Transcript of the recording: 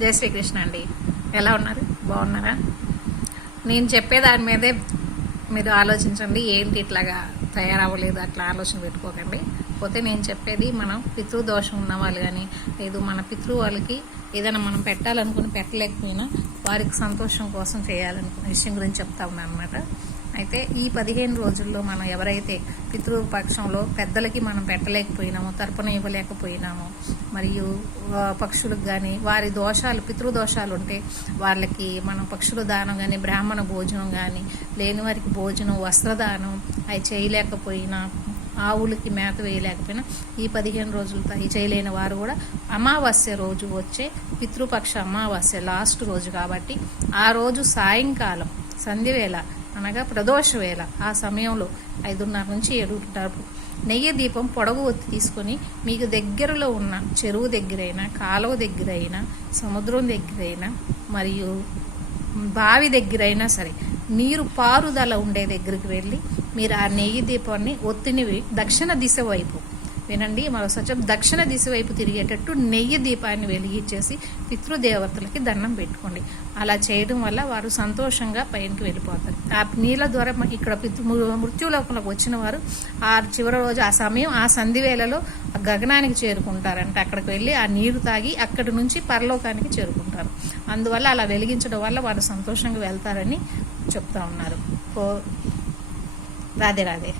జై శ్రీకృష్ణ అండి. ఎలా ఉన్నారు? బాగున్నారా? నేను చెప్పే దాని మీదే మీరు ఆలోచించండి. ఏంటి ఇట్లాగా తయారవ్వలేదు? అట్లా ఆలోచన పెట్టుకోకండి. పోతే నేను చెప్పేది మనం పితృదోషం ఉన్న వాళ్ళు కానీ లేదు మన పితృ వాళ్ళకి ఏదైనా మనం పెట్టాలనుకుని పెట్టలేకపోయినా వారికి సంతోషం కోసం చేయాలనుకున్న విషయం గురించి చెప్తా ఉన్నాను అనమాట అయితే ఈ పదిహేను రోజుల్లో మనం ఎవరైతే పితృపక్షంలో పెద్దలకి మనం పెట్టలేకపోయినామో తర్పణ ఇవ్వలేకపోయినామో మరియు పక్షులకు కానీ వారి దోషాలు పితృదోషాలు ఉంటే వాళ్ళకి మనం పక్షుల దానం కానీ బ్రాహ్మణ భోజనం కానీ లేని వారికి భోజనం వస్త్రదానం అవి చేయలేకపోయినా ఆవులకి మేత వేయలేకపోయినా ఈ పదిహేను రోజులు అవి చేయలేని వారు కూడా అమావాస్య రోజు వచ్చే పితృపక్ష అమావాస్య లాస్ట్ రోజు కాబట్టి ఆ రోజు సాయంకాలం సంధ్యవేళ అనగా ప్రదోష వేళ ఆ సమయంలో ఐదున్నర నుంచి ఏడున్నర నెయ్యి దీపం పొడవు ఒత్తి తీసుకొని మీకు దగ్గరలో ఉన్న చెరువు దగ్గరైనా కాలువ దగ్గరైనా సముద్రం దగ్గరైనా మరియు బావి దగ్గరైనా సరే నీరు పారుదల ఉండే దగ్గరికి వెళ్ళి మీరు ఆ నెయ్యి దీపాన్ని ఒత్తిని దక్షిణ దిశ వైపు వినండి. మరోసారి దక్షిణ దిశ వైపు తిరిగేటట్టు నెయ్యి దీపాన్ని వెలిగించేసి పితృదేవతలకి దండం పెట్టుకోండి. అలా చేయడం వల్ల వారు సంతోషంగా పైనకి వెళ్ళిపోతారు. ఆ నీళ్ళ ద్వారా ఇక్కడ పితృ మృ- మృత్యులోకంలోకి వచ్చిన వారు ఆ చివరి రోజు ఆ సమయం ఆ సంధివేళలో గగనానికి చేరుకుంటారంట. అక్కడికి వెళ్ళి ఆ నీరు తాగి అక్కడి నుంచి పరలోకానికి చేరుకుంటారు. అందువల్ల అలా వెలిగించడం వల్ల వారు సంతోషంగా వెళ్తారని చెప్తా ఉన్నారు. రాధే రాధే.